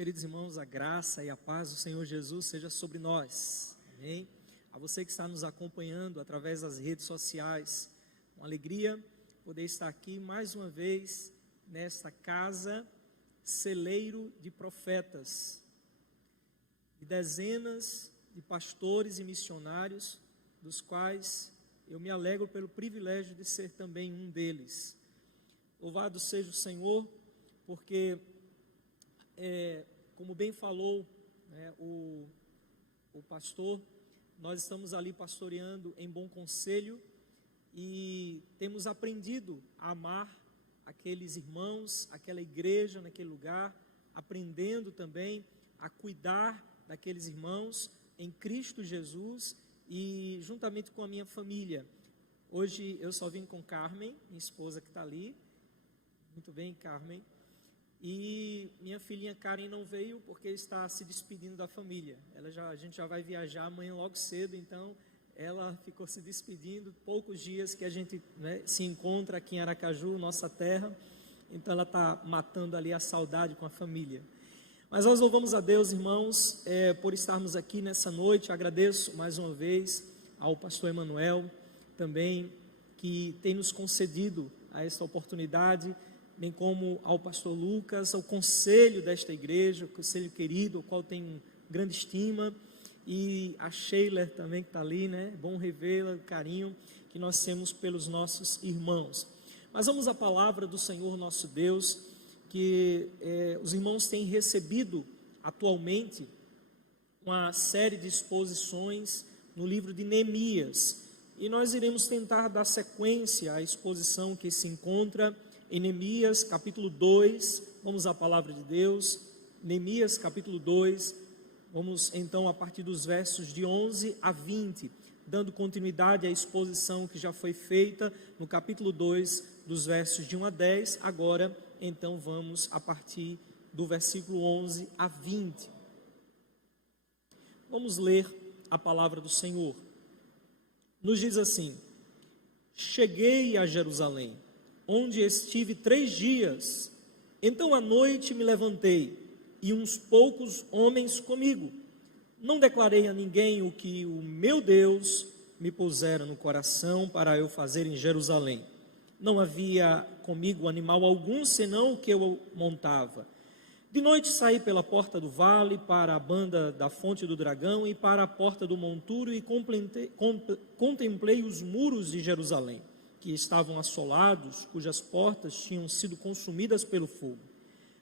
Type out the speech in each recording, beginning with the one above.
queridos irmãos, a graça e a paz do Senhor Jesus seja sobre nós, amém? A você que está nos acompanhando através das redes sociais, uma alegria poder estar aqui mais uma vez nesta casa, celeiro de profetas, de dezenas de pastores e missionários, dos quais eu me alegro pelo privilégio de ser também um deles. Louvado seja o Senhor, porque como bem falou o pastor, nós estamos ali pastoreando em Bom Conselho e temos aprendido a amar aqueles irmãos, aquela igreja naquele lugar, aprendendo também a cuidar daqueles irmãos em Cristo Jesus e juntamente com a minha família. Hoje eu só vim com Carmen, minha esposa que está ali. Muito bem, Carmen. E minha filhinha Karen não veio porque está se despedindo da família. A gente já vai viajar amanhã logo cedo, então ela ficou se despedindo. Poucos dias que a gente se encontra aqui em Aracaju, nossa terra. Então ela está matando ali a saudade com a família. Mas nós louvamos a Deus, irmãos, por estarmos aqui nessa noite. Agradeço mais uma vez ao pastor Emanuel também, que tem nos concedido a essa oportunidade, bem como ao pastor Lucas, ao conselho desta igreja, o conselho querido, ao qual tenho grande estima, e a Sheila também que está ali, bom revê-la, o carinho que nós temos pelos nossos irmãos. Mas vamos à palavra do Senhor nosso Deus, que os irmãos têm recebido atualmente uma série de exposições no livro de Neemias, e nós iremos tentar dar sequência à exposição que se encontra em Neemias capítulo 2, vamos à palavra de Deus, Neemias capítulo 2, vamos então a partir dos versos de 11 a 20, dando continuidade à exposição que já foi feita no capítulo 2, dos versos de 1 a 10, agora então vamos a partir do versículo 11 a 20. Vamos ler a palavra do Senhor. Nos diz assim: cheguei a Jerusalém, onde estive 3 dias. Então à noite me levantei, e uns poucos homens comigo. Não declarei a ninguém o que o meu Deus me pusera no coração para eu fazer em Jerusalém. Não havia comigo animal algum, senão o que eu montava. De noite saí pela porta do vale, para a banda da fonte do dragão e para a porta do monturo, e contemplei os muros de Jerusalém, que estavam assolados, cujas portas tinham sido consumidas pelo fogo.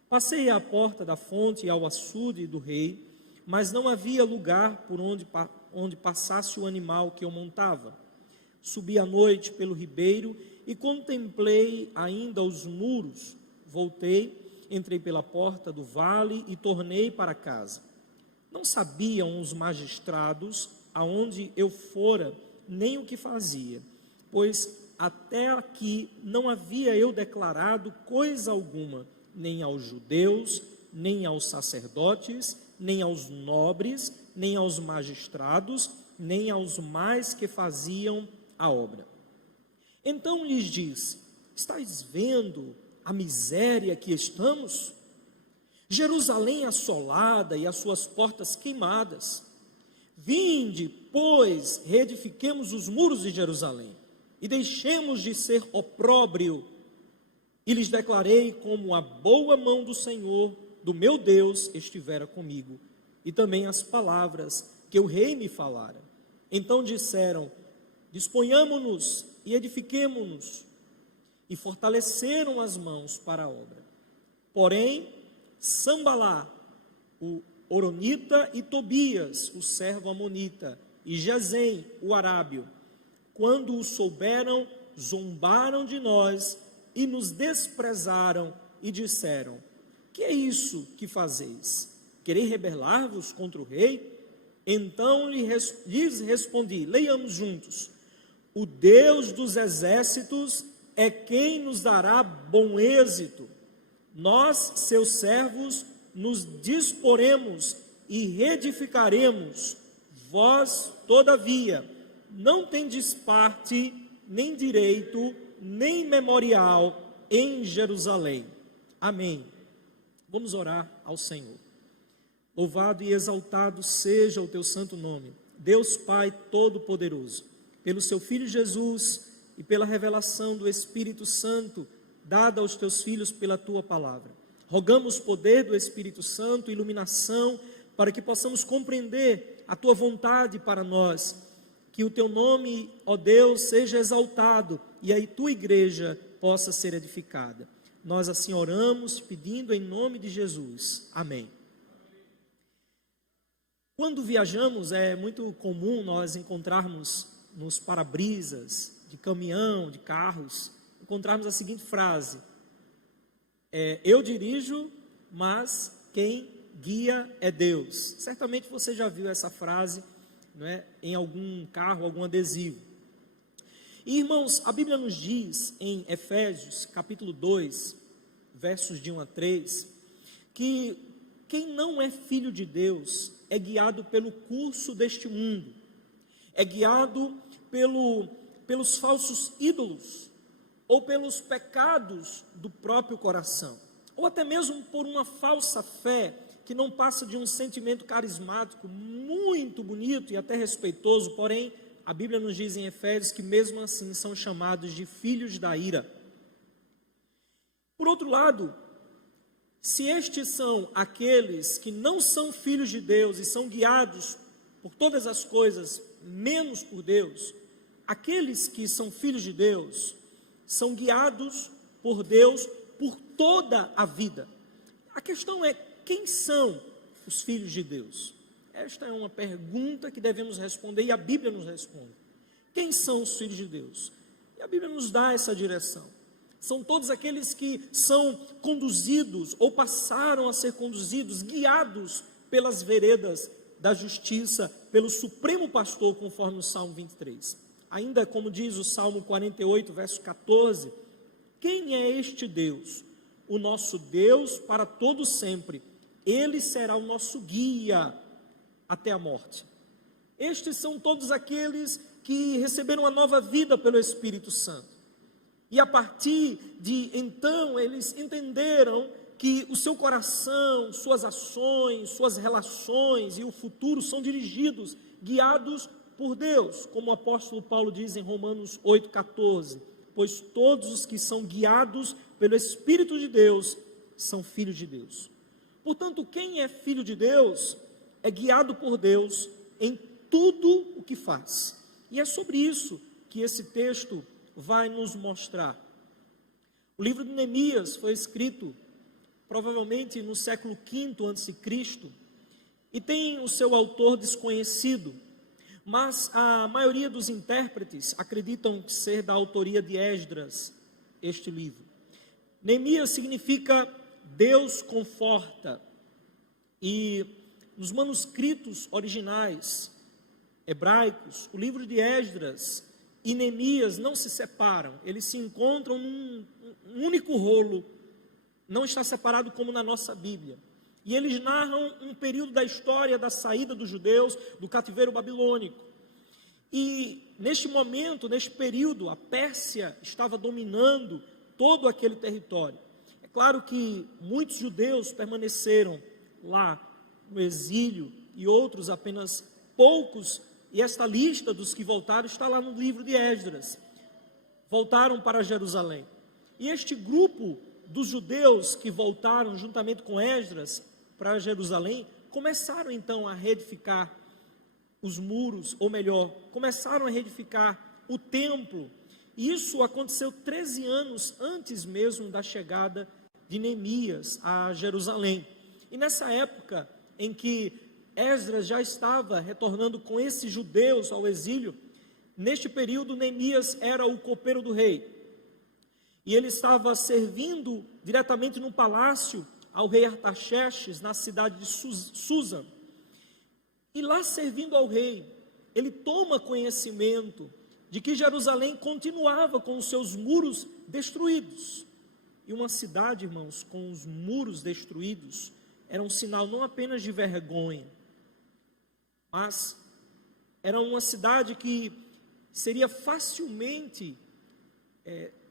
Passei à porta da fonte e ao açude do rei, mas não havia lugar por onde passasse o animal que eu montava. Subi à noite pelo ribeiro e contemplei ainda os muros. Voltei, entrei pela porta do vale e tornei para casa. Não sabiam os magistrados aonde eu fora, nem o que fazia, pois até aqui não havia eu declarado coisa alguma, nem aos judeus, nem aos sacerdotes, nem aos nobres, nem aos magistrados, nem aos mais que faziam a obra. Então lhes diz: estáis vendo a miséria que estamos? Jerusalém assolada e as suas portas queimadas. Vinde, pois, reedifiquemos os muros de Jerusalém, e deixemos de ser opróbrio. E lhes declarei como a boa mão do Senhor, do meu Deus, estivera comigo, e também as palavras que o rei me falara. Então disseram: disponhamo-nos e edifiquemo-nos, e fortaleceram as mãos para a obra. Porém, Sambalá, o Horonita, e Tobias, o servo amonita, e Gesem, o arábio, quando o souberam, zombaram de nós e nos desprezaram e disseram: que é isso que fazeis? Quereis rebelar-vos contra o rei? Então lhes respondi, leiamos juntos: o Deus dos exércitos é quem nos dará bom êxito. Nós, seus servos, nos disporemos e reedificaremos. Vós, todavia, não tendes parte, nem direito, nem memorial em Jerusalém. Amém. Vamos orar ao Senhor. Louvado e exaltado seja o teu santo nome, Deus Pai Todo-Poderoso, pelo seu Filho Jesus e pela revelação do Espírito Santo, dada aos teus filhos pela tua palavra. Rogamos poder do Espírito Santo, iluminação, para que possamos compreender a tua vontade para nós, que o teu nome, ó Deus, seja exaltado e a tua igreja possa ser edificada. Nós assim oramos, pedindo em nome de Jesus. Amém. Quando viajamos, é muito comum nós encontrarmos nos para-brisas de caminhão, de carros, encontrarmos a seguinte frase: eu dirijo, mas quem guia é Deus. Certamente você já viu essa frase, não é, em algum carro, algum adesivo. E, irmãos, a Bíblia nos diz em Efésios, capítulo 2, versos de 1 a 3, que quem não é filho de Deus é guiado pelo curso deste mundo, é guiado pelos falsos ídolos, ou pelos pecados do próprio coração, ou até mesmo por uma falsa fé, que não passa de um sentimento carismático muito bonito e até respeitoso, porém, a Bíblia nos diz em Efésios que mesmo assim são chamados de filhos da ira. Por outro lado, se estes são aqueles que não são filhos de Deus e são guiados por todas as coisas, menos por Deus, aqueles que são filhos de Deus são guiados por Deus por toda a vida. A questão é: quem são os filhos de Deus? Esta é uma pergunta que devemos responder e a Bíblia nos responde. Quem são os filhos de Deus? E a Bíblia nos dá essa direção. São todos aqueles que são conduzidos ou passaram a ser conduzidos, guiados pelas veredas da justiça, pelo Supremo Pastor, conforme o Salmo 23. Ainda como diz o Salmo 48, verso 14, quem é este Deus? O nosso Deus para todo sempre. Ele será o nosso guia até a morte. Estes são todos aqueles que receberam uma nova vida pelo Espírito Santo. E a partir de então, eles entenderam que o seu coração, suas ações, suas relações e o futuro são dirigidos, guiados por Deus, como o apóstolo Paulo diz em Romanos 8,14, pois todos os que são guiados pelo Espírito de Deus são filhos de Deus. Portanto, quem é filho de Deus é guiado por Deus em tudo o que faz. E é sobre isso que esse texto vai nos mostrar. O livro de Neemias foi escrito provavelmente no século V a.C. e tem o seu autor desconhecido, mas a maioria dos intérpretes acreditam ser da autoria de Esdras este livro. Neemias significa Deus conforta, e nos manuscritos originais hebraicos, o livro de Esdras e Neemias não se separam, eles se encontram num único rolo, não está separado como na nossa Bíblia. E eles narram um período da história da saída dos judeus do cativeiro babilônico. E neste momento, neste período, a Pérsia estava dominando todo aquele território. É claro que muitos judeus permaneceram lá no exílio e outros apenas poucos, e esta lista dos que voltaram está lá no livro de Esdras. Voltaram para Jerusalém. E este grupo dos judeus que voltaram juntamente com Esdras para Jerusalém, começaram então a reedificar os muros, ou melhor, começaram a reedificar o templo. E isso aconteceu 13 anos antes mesmo da chegada de Neemias a Jerusalém. E nessa época em que Esdras já estava retornando com esses judeus ao exílio, neste período Neemias era o copeiro do rei. E ele estava servindo diretamente no palácio ao rei Artaxerxes, na cidade de Susa. E lá servindo ao rei, ele toma conhecimento de que Jerusalém continuava com os seus muros destruídos. E uma cidade, irmãos, com os muros destruídos, era um sinal não apenas de vergonha, mas era uma cidade que seria facilmente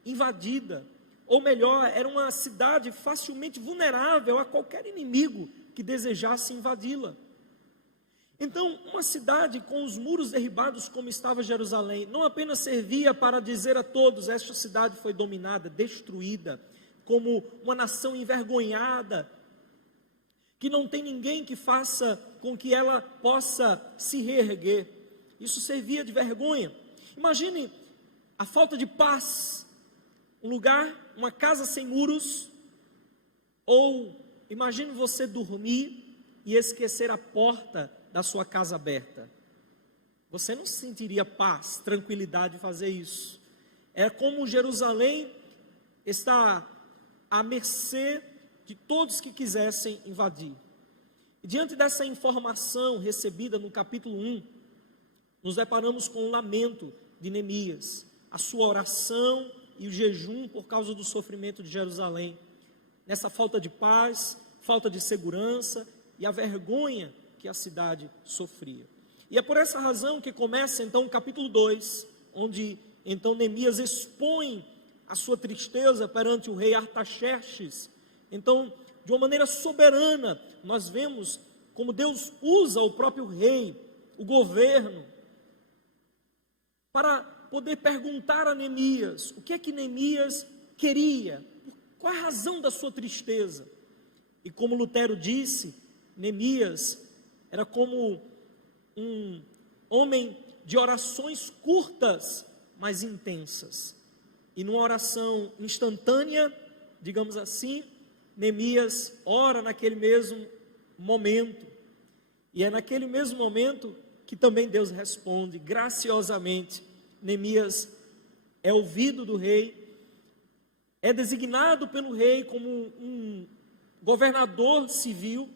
invadida, ou melhor, era uma cidade facilmente vulnerável a qualquer inimigo que desejasse invadi-la. Então, uma cidade com os muros derribados como estava Jerusalém, não apenas servia para dizer a todos: esta cidade foi dominada, destruída, como uma nação envergonhada, que não tem ninguém que faça com que ela possa se reerguer. Isso servia de vergonha. Imagine a falta de paz, um lugar, uma casa sem muros, ou imagine você dormir e esquecer a porta da sua casa aberta. Você não sentiria paz, tranquilidade de fazer isso. É como Jerusalém está à mercê de todos que quisessem invadir. E diante dessa informação recebida no capítulo 1, nos deparamos com o lamento de Neemias, a sua oração e o jejum por causa do sofrimento de Jerusalém, nessa falta de paz, falta de segurança e a vergonha que a cidade sofria. E é por essa razão que começa então o capítulo 2, onde então Neemias expõe a sua tristeza perante o rei Artaxerxes. Então, de uma maneira soberana, nós vemos como Deus usa o próprio rei, o governo, para poder perguntar a Neemias o que é que Neemias queria, qual a razão da sua tristeza. E como Lutero disse, Neemias era como um homem de orações curtas, mas intensas. E numa oração instantânea, digamos assim, Neemias ora naquele mesmo momento. E é naquele mesmo momento que também Deus responde graciosamente. Neemias é ouvido do rei, é designado pelo rei como um governador civil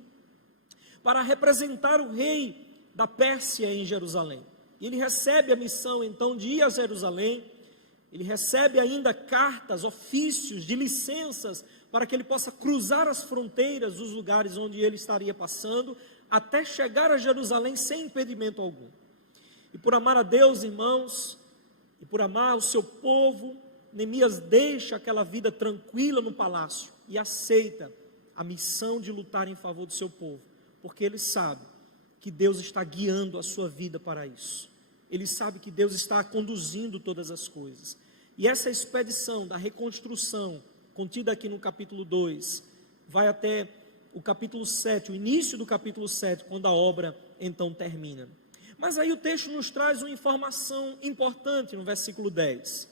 para representar o rei da Pérsia em Jerusalém. Ele recebe a missão então de ir a Jerusalém, ele recebe ainda cartas, ofícios de licenças para que ele possa cruzar as fronteiras dos lugares onde ele estaria passando, até chegar a Jerusalém sem impedimento algum. E por amar a Deus, irmãos, e por amar o seu povo, Neemias deixa aquela vida tranquila no palácio e aceita a missão de lutar em favor do seu povo, porque ele sabe que Deus está guiando a sua vida para isso. Ele sabe que Deus está conduzindo todas as coisas. E essa expedição da reconstrução, contida aqui no capítulo 2, vai até o capítulo 7, o início do capítulo 7, quando a obra então termina. Mas aí o texto nos traz uma informação importante no versículo 10.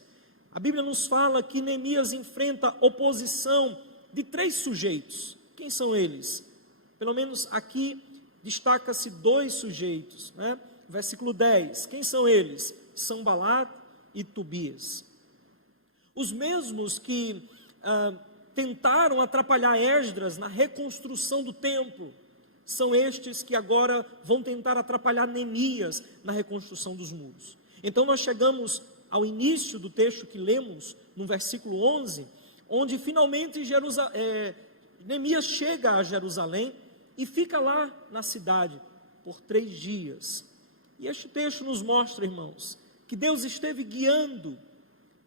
A Bíblia nos fala que Neemias enfrenta oposição de 3 sujeitos. Quem são eles? Pelo menos aqui destaca-se 2 sujeitos, né? Versículo 10, quem são eles? Sanbalat e Tobias. Os mesmos que tentaram atrapalhar Esdras na reconstrução do templo, são estes que agora vão tentar atrapalhar Neemias na reconstrução dos muros. Então nós chegamos ao início do texto que lemos, no versículo 11, onde finalmente Neemias chega a Jerusalém e fica lá na cidade por 3 dias. E este texto nos mostra, irmãos, que Deus esteve guiando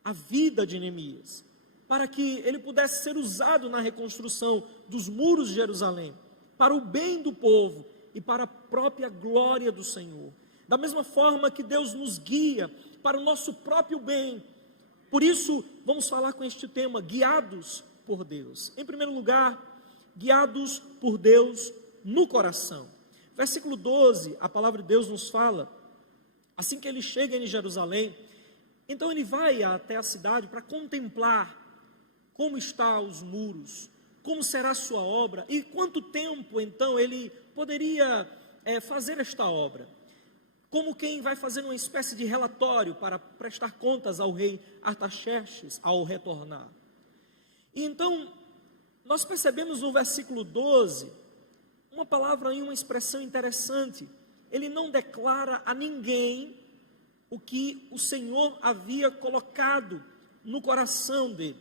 a vida de Neemias, para que ele pudesse ser usado na reconstrução dos muros de Jerusalém, para o bem do povo e para a própria glória do Senhor. Da mesma forma que Deus nos guia para o nosso próprio bem. Por isso, vamos falar com este tema, guiados por Deus. Em primeiro lugar, guiados por Deus no coração. Versículo 12, a palavra de Deus nos fala, assim que ele chega em Jerusalém, então ele vai até a cidade para contemplar como estão os muros, como será a sua obra, e quanto tempo então ele poderia fazer esta obra, como quem vai fazer uma espécie de relatório para prestar contas ao rei Artaxerxes ao retornar. E então, nós percebemos no versículo 12, uma palavra e uma expressão interessante. Ele não declara a ninguém o que o Senhor havia colocado no coração dele.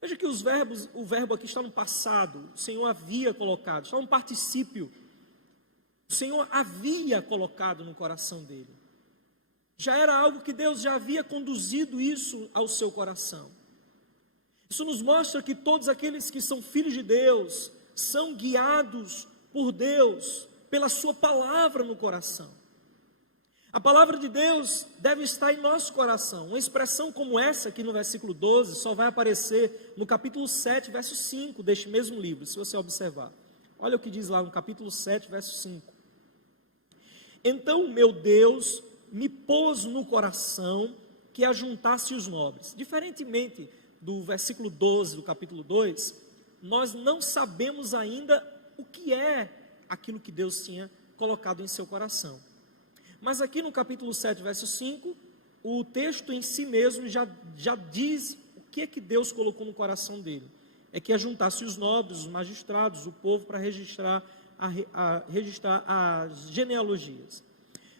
Veja que o verbo aqui está no passado, o Senhor havia colocado, está um particípio. O Senhor havia colocado no coração dele. Já era algo que Deus já havia conduzido isso ao seu coração. Isso nos mostra que todos aqueles que são filhos de Deus, são guiados por Deus, pela sua palavra no coração. A palavra de Deus deve estar em nosso coração. Uma expressão como essa aqui no versículo 12 só vai aparecer no capítulo 7, verso 5 deste mesmo livro, se você observar. Olha o que diz lá no capítulo 7, verso 5. Então meu Deus me pôs no coração que ajuntasse os nobres. Diferentemente do versículo 12 do capítulo 2, nós não sabemos ainda o que é aquilo que Deus tinha colocado em seu coração. Mas aqui no capítulo 7, verso 5, o texto em si mesmo já diz o que é que Deus colocou no coração dele. É que ajuntasse os nobres, os magistrados, o povo para registrar as genealogias.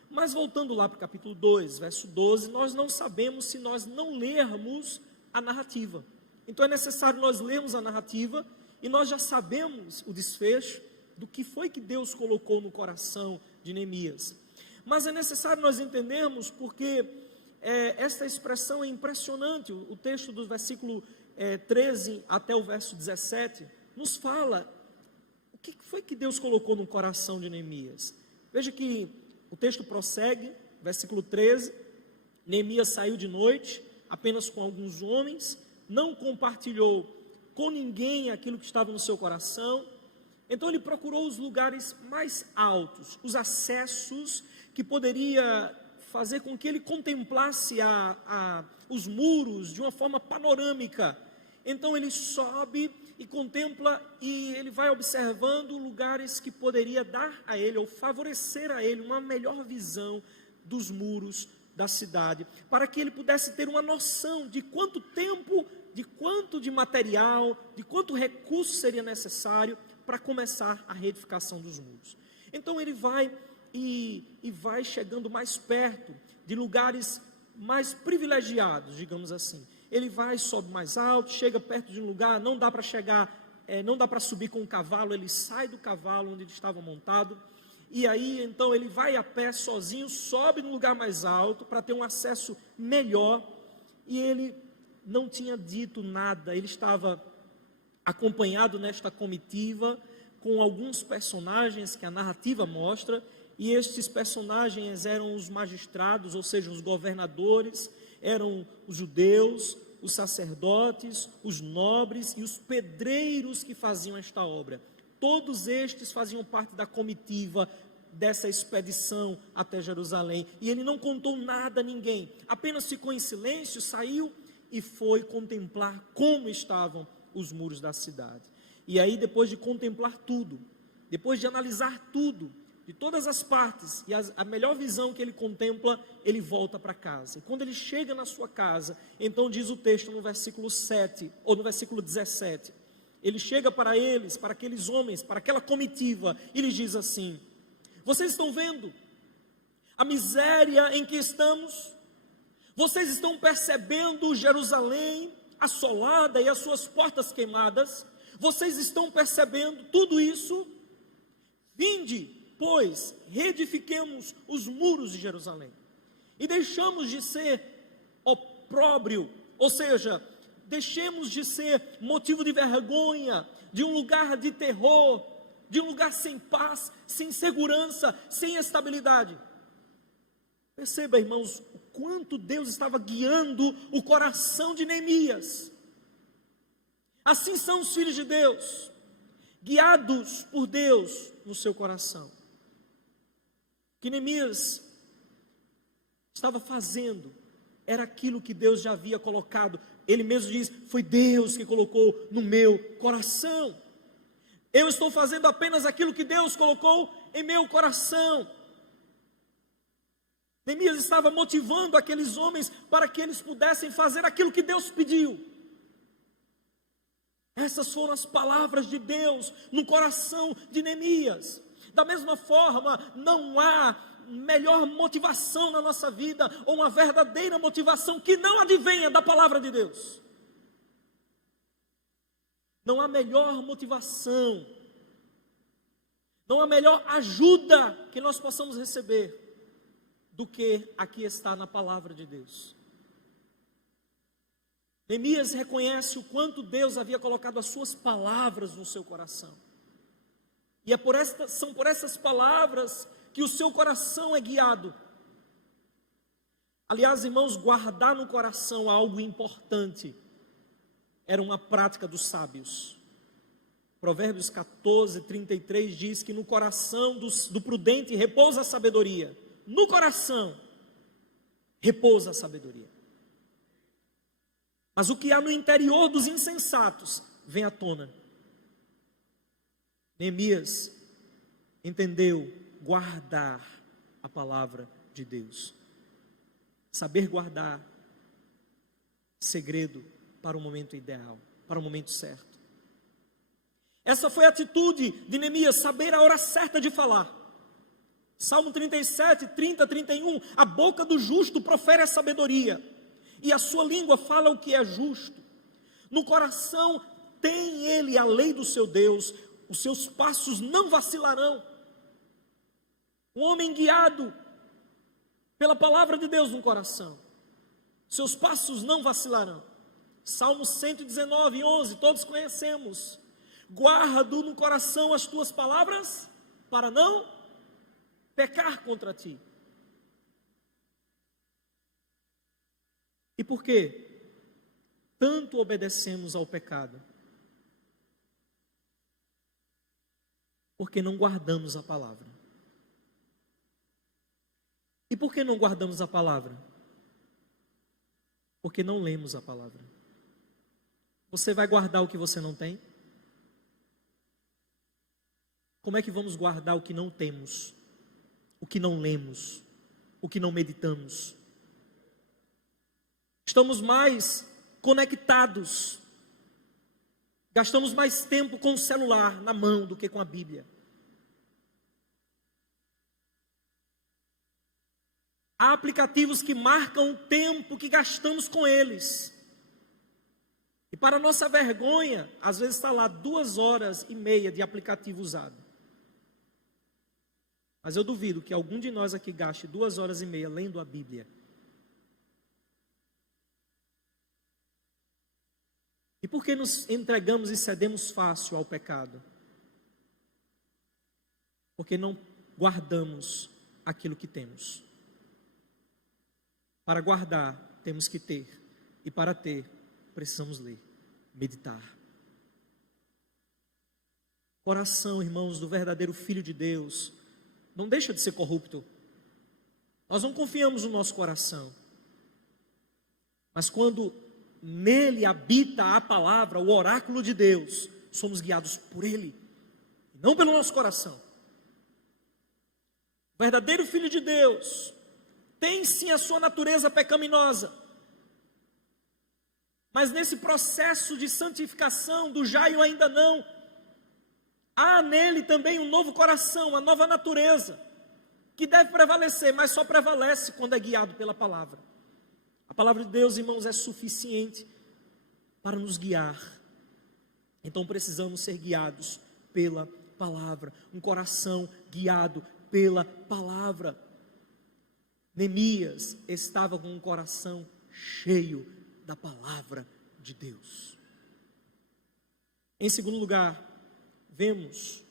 Mas voltando lá para o capítulo 2, verso 12, nós não sabemos se nós não lermos a narrativa. Então é necessário nós lermos a narrativa e nós já sabemos o desfecho do que foi que Deus colocou no coração de Neemias. Mas é necessário nós entendermos porque esta expressão é impressionante. O texto do versículo 13 até o verso 17 nos fala o que foi que Deus colocou no coração de Neemias. Veja que o texto prossegue, versículo 13, Neemias saiu de noite, apenas com alguns homens, não compartilhou com ninguém aquilo que estava no seu coração. Então ele procurou os lugares mais altos, os acessos que poderia fazer com que ele contemplasse os muros de uma forma panorâmica. Então ele sobe e contempla e ele vai observando lugares que poderia dar a ele ou favorecer a ele uma melhor visão dos muros da cidade, para que ele pudesse ter uma noção de quanto tempo, de quanto de material, de quanto recurso seria necessário para começar a reedificação dos muros. Então ele vai e vai chegando mais perto de lugares mais privilegiados, digamos assim. Ele vai, sobe mais alto, chega perto de um lugar, não dá para chegar, não dá para subir com o cavalo, ele sai do cavalo onde ele estava montado, e aí então ele vai a pé sozinho, sobe no lugar mais alto, para ter um acesso melhor, e ele não tinha dito nada, ele estava acompanhado nesta comitiva, com alguns personagens que a narrativa mostra, e estes personagens eram os magistrados, ou seja, os governadores, eram os judeus, os sacerdotes, os nobres e os pedreiros que faziam esta obra. Todos estes faziam parte da comitiva dessa expedição até Jerusalém. E ele não contou nada a ninguém, apenas ficou em silêncio, saiu e foi contemplar como estavam os muros da cidade. E aí, depois de contemplar tudo, depois de analisar tudo, de todas as partes, e a melhor visão que ele contempla, ele volta para casa. E quando ele chega na sua casa, então diz o texto no versículo 7, ou no versículo 17, ele chega para eles, para aqueles homens, para aquela comitiva, e lhes diz assim: vocês estão vendo a miséria em que estamos? Vocês estão percebendo Jerusalém assolada e as suas portas queimadas? Vocês estão percebendo tudo isso? Vinde, pois, reedifiquemos os muros de Jerusalém, e deixamos de ser opróbrio, ou seja, deixemos de ser motivo de vergonha, de um lugar de terror, de um lugar sem paz, sem segurança, sem estabilidade. Perceba, irmãos, o quanto Deus estava guiando o coração de Neemias. Assim são os filhos de Deus, guiados por Deus no seu coração. O que Neemias estava fazendo era aquilo que Deus já havia colocado. Ele mesmo diz: foi Deus que colocou no meu coração. Eu estou fazendo apenas aquilo que Deus colocou em meu coração. Neemias estava motivando aqueles homens para que eles pudessem fazer aquilo que Deus pediu. Essas foram as palavras de Deus no coração de Neemias. Da mesma forma, não há melhor motivação na nossa vida, ou uma verdadeira motivação que não advenha da palavra de Deus. Não há melhor motivação, não há melhor ajuda que nós possamos receber do que aqui está na palavra de Deus. Neemias reconhece o quanto Deus havia colocado as suas palavras no seu coração. E são por essas palavras que o seu coração é guiado. Aliás, irmãos, guardar no coração algo importante era uma prática dos sábios. Provérbios 14, 33 diz que no coração do prudente repousa a sabedoria. No coração repousa a sabedoria. Mas o que há no interior dos insensatos vem à tona. Neemias entendeu guardar a palavra de Deus. Saber guardar segredo para o momento ideal, para o momento certo. Essa foi a atitude de Neemias, saber a hora certa de falar. Salmo 37, 30, 31, a boca do justo profere a sabedoria, e a sua língua fala o que é justo. No coração tem ele a lei do seu Deus, os seus passos não vacilarão. O homem guiado pela palavra de Deus no coração, seus passos não vacilarão. Salmo 119, 11, todos conhecemos. Guardo no coração as tuas palavras, para não pecar contra ti. E por que tanto obedecemos ao pecado? Porque não guardamos a palavra. E por que não guardamos a palavra? Porque não lemos a palavra. Você vai guardar o que você não tem? Como é que vamos guardar o que não temos? O que não lemos? O que não meditamos? Estamos mais conectados. Gastamos mais tempo com o celular na mão do que com a Bíblia. Há aplicativos que marcam o tempo que gastamos com eles. E para nossa vergonha, às vezes está lá 2h30 de aplicativo usado. Mas eu duvido que algum de nós aqui gaste 2h30 lendo a Bíblia. E por que nos entregamos e cedemos fácil ao pecado? Porque não guardamos aquilo que temos. Para guardar, temos que ter. E para ter, precisamos ler, meditar. Coração, irmãos, do verdadeiro Filho de Deus, não deixa de ser corrupto. Nós não confiamos no nosso coração. Mas quando nele habita a palavra, o oráculo de Deus, somos guiados por ele, não pelo nosso coração. O verdadeiro Filho de Deus tem sim a sua natureza pecaminosa, mas nesse processo de santificação, do já e o ainda não, há nele também um novo coração, uma nova natureza, que deve prevalecer, mas só prevalece quando é guiado pela palavra. A palavra de Deus, irmãos, é suficiente para nos guiar. Então precisamos ser guiados pela palavra, um coração guiado pela palavra. Neemias estava com um coração cheio da palavra de Deus. Em segundo lugar, vemos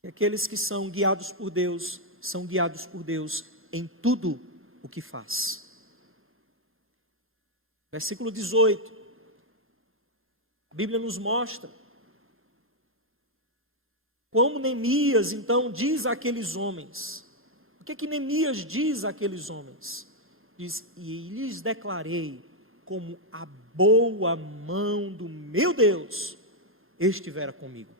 que aqueles que são guiados por Deus, são guiados por Deus em tudo o que faz. Versículo 18, a Bíblia nos mostra como Neemias então diz àqueles homens. O que Neemias diz àqueles homens? Diz: e lhes declarei como a boa mão do meu Deus estivera comigo.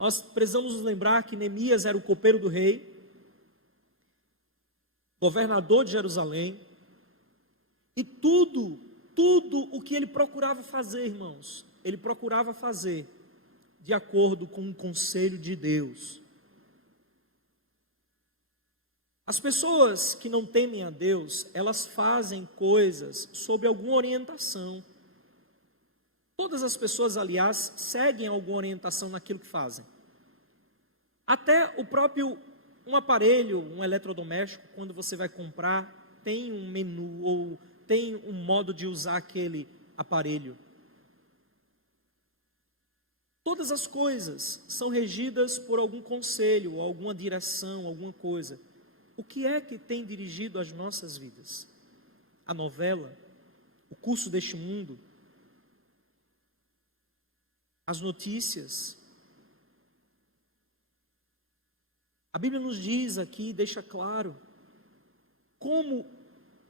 Nós precisamos nos lembrar que Neemias era o copeiro do rei, governador de Jerusalém, e tudo o que ele procurava fazer, irmãos, ele procurava fazer de acordo com o conselho de Deus. As pessoas que não temem a Deus, elas fazem coisas sob alguma orientação. Todas as pessoas, aliás, seguem alguma orientação naquilo que fazem. Até o próprio, um aparelho, um eletrodoméstico, quando você vai comprar, tem um menu ou tem um modo de usar aquele aparelho. Todas as coisas são regidas por algum conselho, alguma direção, alguma coisa. O que é que tem dirigido as nossas vidas? A novela, o curso deste mundo, as notícias. A Bíblia nos diz aqui, deixa claro, como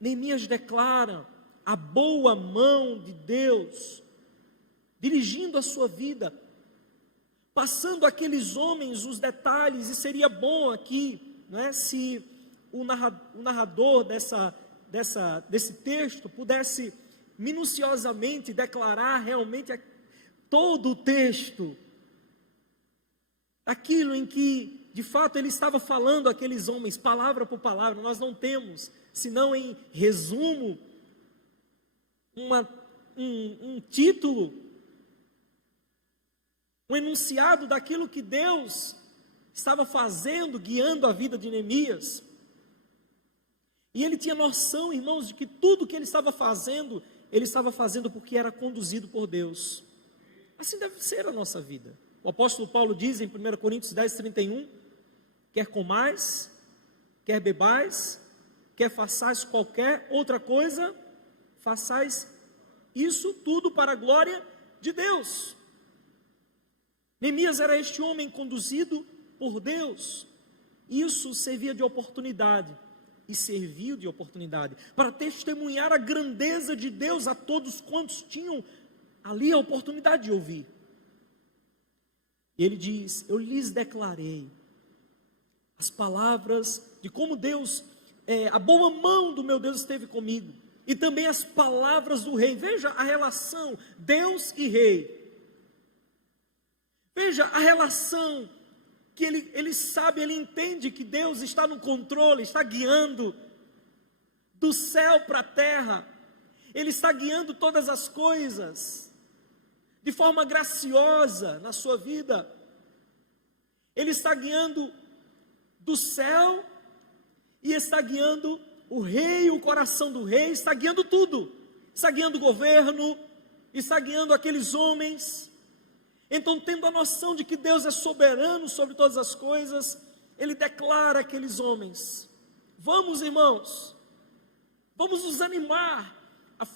Neemias declara a boa mão de Deus, dirigindo a sua vida, passando àqueles homens os detalhes, e seria bom aqui, né, se o narrador desse texto pudesse minuciosamente declarar realmente todo o texto, aquilo em que de fato ele estava falando àqueles homens, palavra por palavra. Nós não temos, senão em resumo, um título, um enunciado daquilo que Deus estava fazendo, guiando a vida de Neemias. E ele tinha noção, irmãos, de que tudo que ele estava fazendo porque era conduzido por Deus. Assim deve ser a nossa vida. O apóstolo Paulo diz em 1 Coríntios 10, 31, quer comais, quer bebais, quer façais qualquer outra coisa, façais isso tudo para a glória de Deus. Neemias era este homem conduzido por Deus. Isso servia de oportunidade, e serviu de oportunidade, para testemunhar a grandeza de Deus a todos quantos tinham ali a oportunidade de ouvir. E ele diz, eu lhes declarei as palavras de como Deus, a boa mão do meu Deus esteve comigo, e também as palavras do rei. Veja a relação, Deus e rei. Veja a relação que ele sabe, ele entende que Deus está no controle, está guiando do céu para a terra. Ele está guiando todas as coisas de forma graciosa na sua vida. Ele está guiando do céu e está guiando o rei, o coração do rei, está guiando tudo. Está guiando o governo, está guiando aqueles homens. Então, tendo a noção de que Deus é soberano sobre todas as coisas, ele declara àqueles homens: vamos, irmãos, vamos nos animar a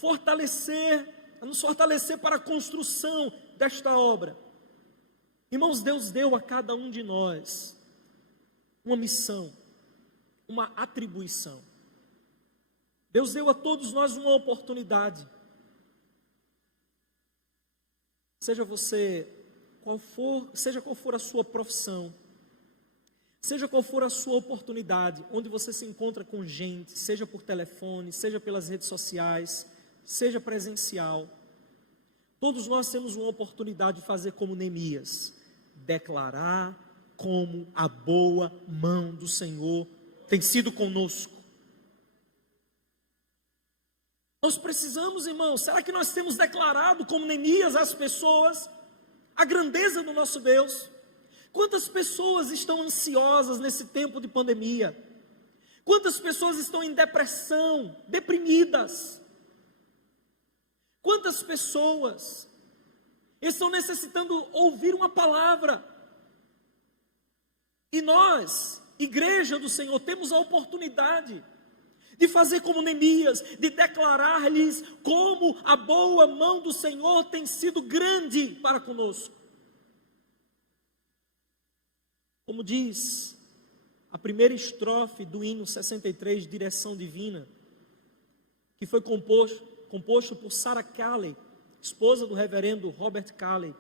nos fortalecer para a construção desta obra. Irmãos, Deus deu a cada um de nós uma missão, uma atribuição. Deus deu a todos nós uma oportunidade. Seja qual for a sua profissão, seja qual for a sua oportunidade, onde você se encontra com gente, seja por telefone, seja pelas redes sociais, seja presencial, todos nós temos uma oportunidade de fazer como Neemias, declarar como a boa mão do Senhor tem sido conosco. Nós precisamos, irmãos, será que nós temos declarado como Neemias às pessoas a grandeza do nosso Deus? Quantas pessoas estão ansiosas nesse tempo de pandemia? Quantas pessoas estão em depressão, deprimidas? Quantas pessoas estão necessitando ouvir uma palavra? E nós, igreja do Senhor, temos a oportunidade de fazer como Neemias, de declarar-lhes como a boa mão do Senhor tem sido grande para conosco. Como diz a primeira estrofe do hino 63, Direção Divina, que foi composto por Sarah Calley, esposa do reverendo Robert Calley,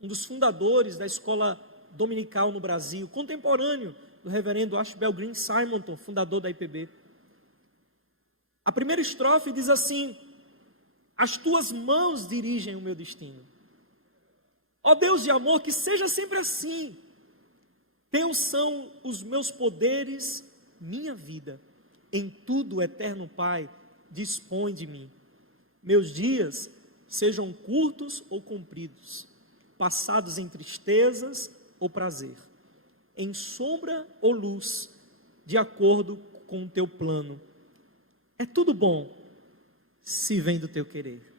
um dos fundadores da escola dominical no Brasil, contemporâneo do reverendo Ashbel Green Simonton, fundador da IPB. A primeira estrofe diz assim: as tuas mãos dirigem o meu destino. Ó Deus de amor, que seja sempre assim. Teus são os meus poderes, minha vida. Em tudo, eterno Pai, dispõe de mim. Meus dias sejam curtos ou compridos, passados em tristezas ou prazer, em sombra ou luz, de acordo com o teu plano. É tudo bom, se vem do teu querer.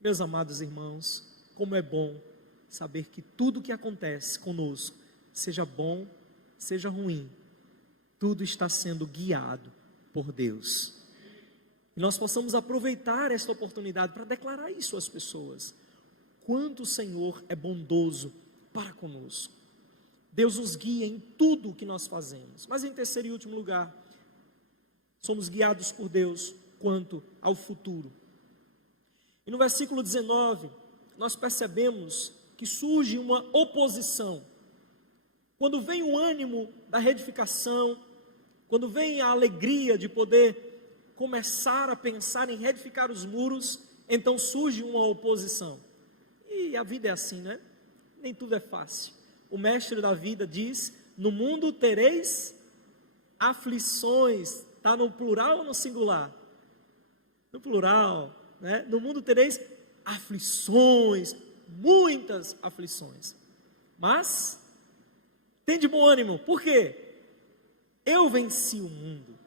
Meus amados irmãos, como é bom saber que tudo que acontece conosco, seja bom, seja ruim, tudo está sendo guiado por Deus. E nós possamos aproveitar esta oportunidade para declarar isso às pessoas. Quanto o Senhor é bondoso para conosco. Deus nos guia em tudo o que nós fazemos. Mas em terceiro e último lugar, somos guiados por Deus quanto ao futuro. E no versículo 19, nós percebemos que surge uma oposição. Quando vem o ânimo da reedificação, quando vem a alegria de poder começar a pensar em reedificar os muros, então surge uma oposição. E a vida é assim, né? Nem tudo é fácil. O mestre da vida diz: no mundo tereis aflições. Está no plural ou no singular? No plural, né? No mundo tereis aflições, muitas aflições. Mas tem de bom ânimo. Por quê? Eu venci o mundo.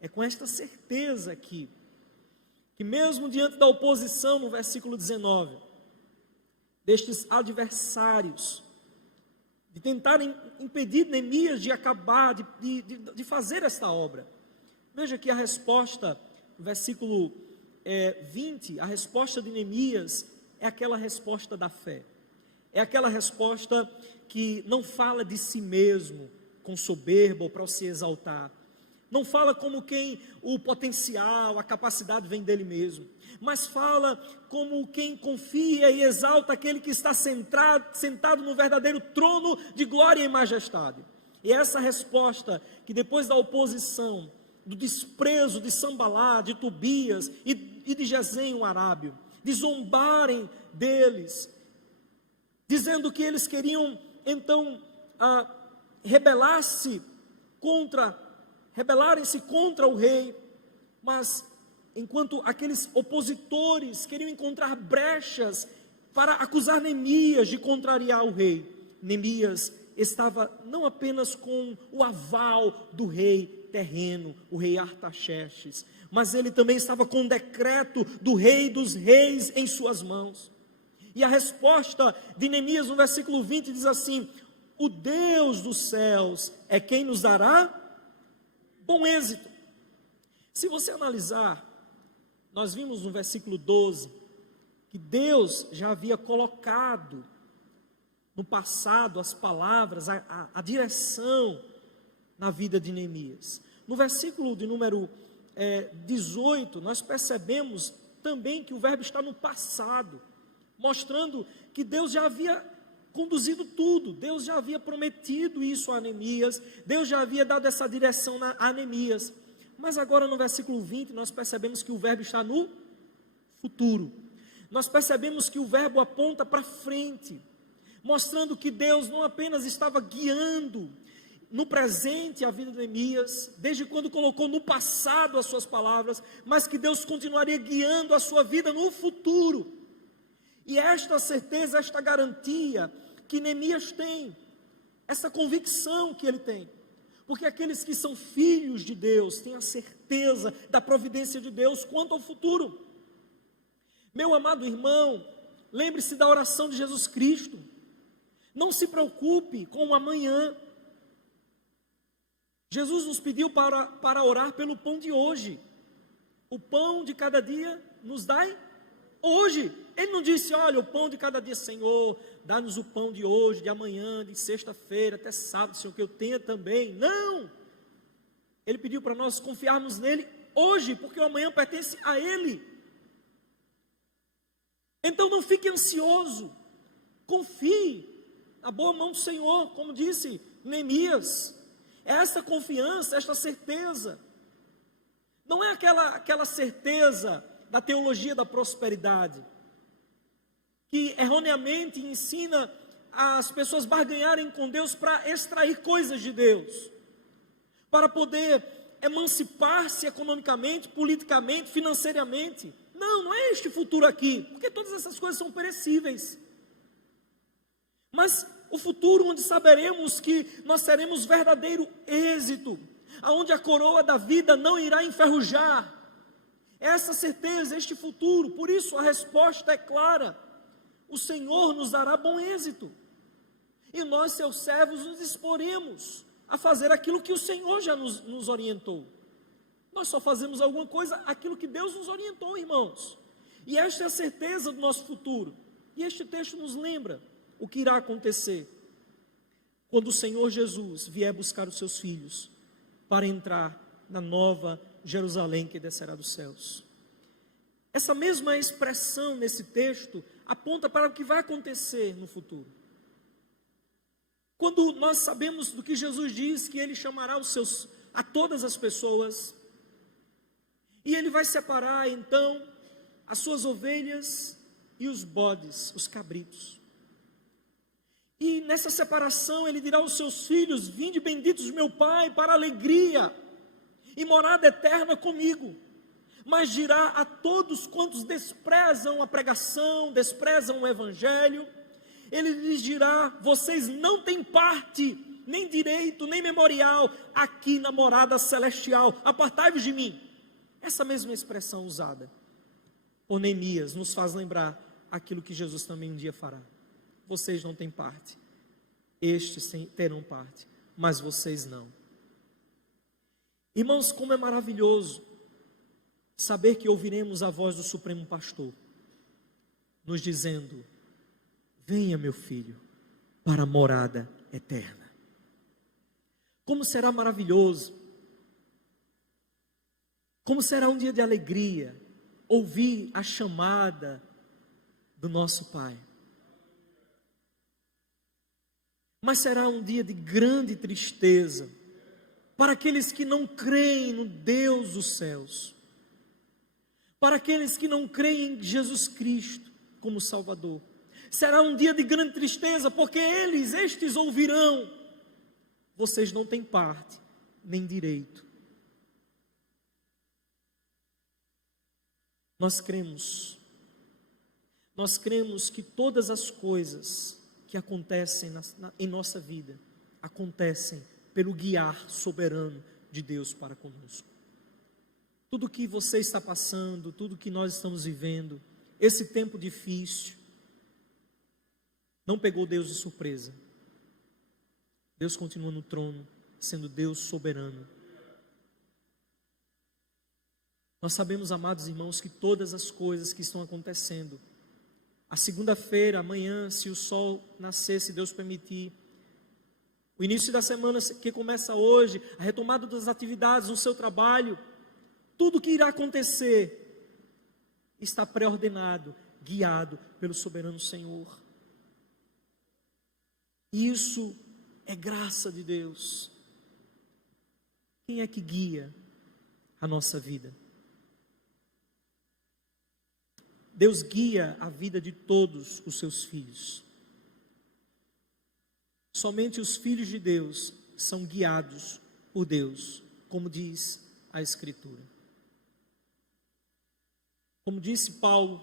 É com esta certeza aqui, que mesmo diante da oposição, no versículo 19, destes adversários, de tentarem impedir Neemias de acabar, de fazer esta obra. Veja que a resposta, no versículo 20, a resposta de Neemias é aquela resposta da fé. É aquela resposta que não fala de si mesmo, com soberba ou para se exaltar. Não fala como quem o potencial, a capacidade vem dele mesmo, mas fala como quem confia e exalta aquele que está sentado no verdadeiro trono de glória e majestade. E essa resposta que depois da oposição, do desprezo de Sambalá, de Tobias e de Gesem o arábio, de zombarem deles, dizendo que eles queriam então rebelarem-se contra o rei, mas enquanto aqueles opositores queriam encontrar brechas para acusar Neemias de contrariar o rei, Neemias estava não apenas com o aval do rei terreno, o rei Artaxerxes, mas ele também estava com o decreto do rei dos reis em suas mãos. E a resposta de Neemias no versículo 20 diz assim: o Deus dos céus é quem nos dará bom êxito. Se você analisar, nós vimos no versículo 12, que Deus já havia colocado no passado as palavras, a direção na vida de Neemias. No versículo de número 18, nós percebemos também que o verbo está no passado, mostrando que Deus já havia conduzido tudo, Deus já havia prometido isso a Neemias, Deus já havia dado essa direção a Neemias, mas agora no versículo 20 nós percebemos que o verbo está no futuro, nós percebemos que o verbo aponta para frente, mostrando que Deus não apenas estava guiando no presente a vida de Neemias, desde quando colocou no passado as suas palavras, mas que Deus continuaria guiando a sua vida no futuro. E esta certeza, esta garantia que Neemias tem, essa convicção que ele tem, porque aqueles que são filhos de Deus têm a certeza da providência de Deus quanto ao futuro. Meu amado irmão, lembre-se da oração de Jesus Cristo, não se preocupe com o amanhã. Jesus nos pediu para orar pelo pão de hoje. O pão de cada dia nos dai hoje. Ele não disse: olha, o pão de cada dia, Senhor, dá-nos o pão de hoje, de amanhã, de sexta-feira, até sábado, Senhor, que eu tenha também. Não! Ele pediu para nós confiarmos nele hoje, porque o amanhã pertence a Ele. Então não fique ansioso, confie na boa mão do Senhor, como disse Neemias. Esta confiança, esta certeza, não é aquela certeza da teologia da prosperidade, que erroneamente ensina as pessoas barganharem com Deus para extrair coisas de Deus, para poder emancipar-se economicamente, politicamente, financeiramente. Não é este futuro aqui, porque todas essas coisas são perecíveis. Mas o futuro onde saberemos que nós teremos verdadeiro êxito, aonde a coroa da vida não irá enferrujar. Essa certeza, este futuro, por isso a resposta é clara. o Senhor nos dará bom êxito. E nós, seus servos, nos disporemos a fazer aquilo que o Senhor já nos orientou. Nós só fazemos alguma coisa, aquilo que Deus nos orientou, irmãos. E esta é a certeza do nosso futuro. E este texto nos lembra o que irá acontecer quando o Senhor Jesus vier buscar os seus filhos para entrar na nova Jerusalém que descerá dos céus. Essa mesma expressão nesse texto aponta para o que vai acontecer no futuro. Quando nós sabemos do que Jesus diz, que Ele chamará a todas as pessoas, e Ele vai separar então as suas ovelhas e os bodes, os cabritos. E nessa separação Ele dirá aos seus filhos: vinde benditos meu Pai para a alegria e morada eterna comigo. Mas dirá a todos quantos desprezam a pregação, desprezam o evangelho, Ele lhes dirá: vocês não têm parte, nem direito, nem memorial aqui na morada celestial, apartai-vos de mim. Essa mesma expressão usada por Neemias nos faz lembrar aquilo que Jesus também um dia fará. Vocês não têm parte, estes terão parte, mas vocês não. Irmãos, como é maravilhoso saber que ouviremos a voz do Supremo Pastor nos dizendo: venha meu filho para a morada eterna. Como será maravilhoso, como será um dia de alegria ouvir a chamada do nosso Pai. Mas será um dia de grande tristeza para aqueles que não creem no Deus dos céus, para aqueles que não creem em Jesus Cristo como Salvador. Será um dia de grande tristeza, porque estes ouvirão: vocês não têm parte, nem direito. Nós cremos que todas as coisas que acontecem em nossa vida, acontecem pelo guiar soberano de Deus para conosco. Tudo que você está passando, tudo que nós estamos vivendo, esse tempo difícil, não pegou Deus de surpresa. Deus continua no trono, sendo Deus soberano. Nós sabemos, amados irmãos, que todas as coisas que estão acontecendo, a segunda-feira, amanhã, se o sol nascer, se Deus permitir, o início da semana que começa hoje, a retomada das atividades no seu trabalho, tudo que irá acontecer está pré-ordenado, guiado pelo soberano Senhor. E isso é graça de Deus. Quem é que guia a nossa vida? Deus guia a vida de todos os seus filhos. Somente os filhos de Deus são guiados por Deus, como diz a Escritura. Como disse Paulo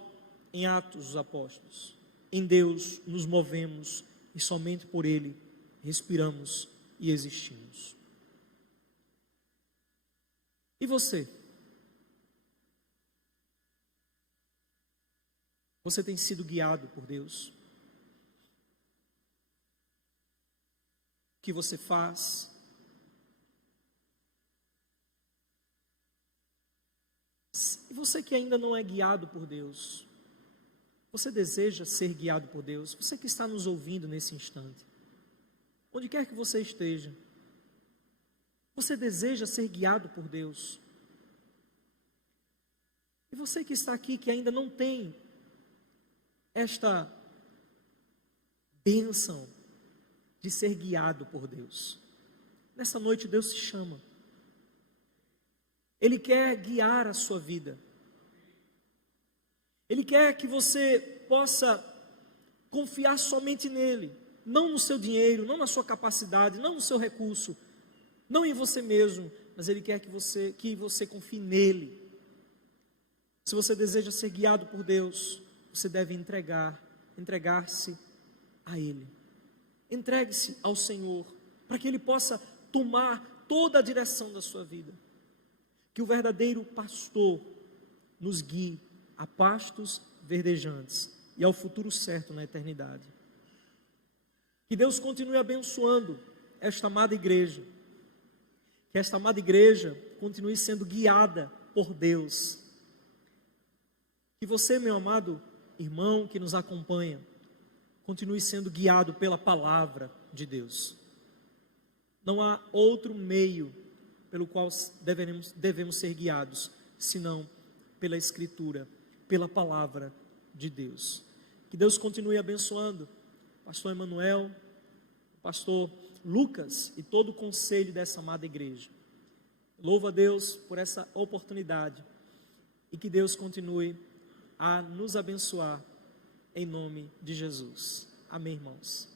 em Atos dos Apóstolos, em Deus nos movemos e somente por Ele respiramos e existimos. E você? Você tem sido guiado por Deus? O que você faz? E você que ainda não é guiado por Deus, você deseja ser guiado por Deus? Você que está nos ouvindo nesse instante, onde quer que você esteja, você deseja ser guiado por Deus? E você que está aqui, que ainda não tem esta bênção de ser guiado por Deus, nessa noite Deus te chama. Ele quer guiar a sua vida. Ele quer que você possa confiar somente nele, não no seu dinheiro, não na sua capacidade, não no seu recurso, não em você mesmo, mas Ele quer que você confie nele. Se você deseja ser guiado por Deus, você deve entregar-se a Ele. Entregue-se ao Senhor, para que Ele possa tomar toda a direção da sua vida. Que o verdadeiro pastor nos guie a pastos verdejantes e ao futuro certo na eternidade. Que Deus continue abençoando esta amada igreja, que esta amada igreja continue sendo guiada por Deus. Que você, meu amado irmão que nos acompanha, continue sendo guiado pela palavra de Deus. Não há outro meio pelo qual devemos ser guiados, senão pela Escritura, pela palavra de Deus. Que Deus continue abençoando o pastor Emanuel, o pastor Lucas e todo o conselho dessa amada igreja. Louvo a Deus por essa oportunidade e que Deus continue a nos abençoar em nome de Jesus. Amém, irmãos.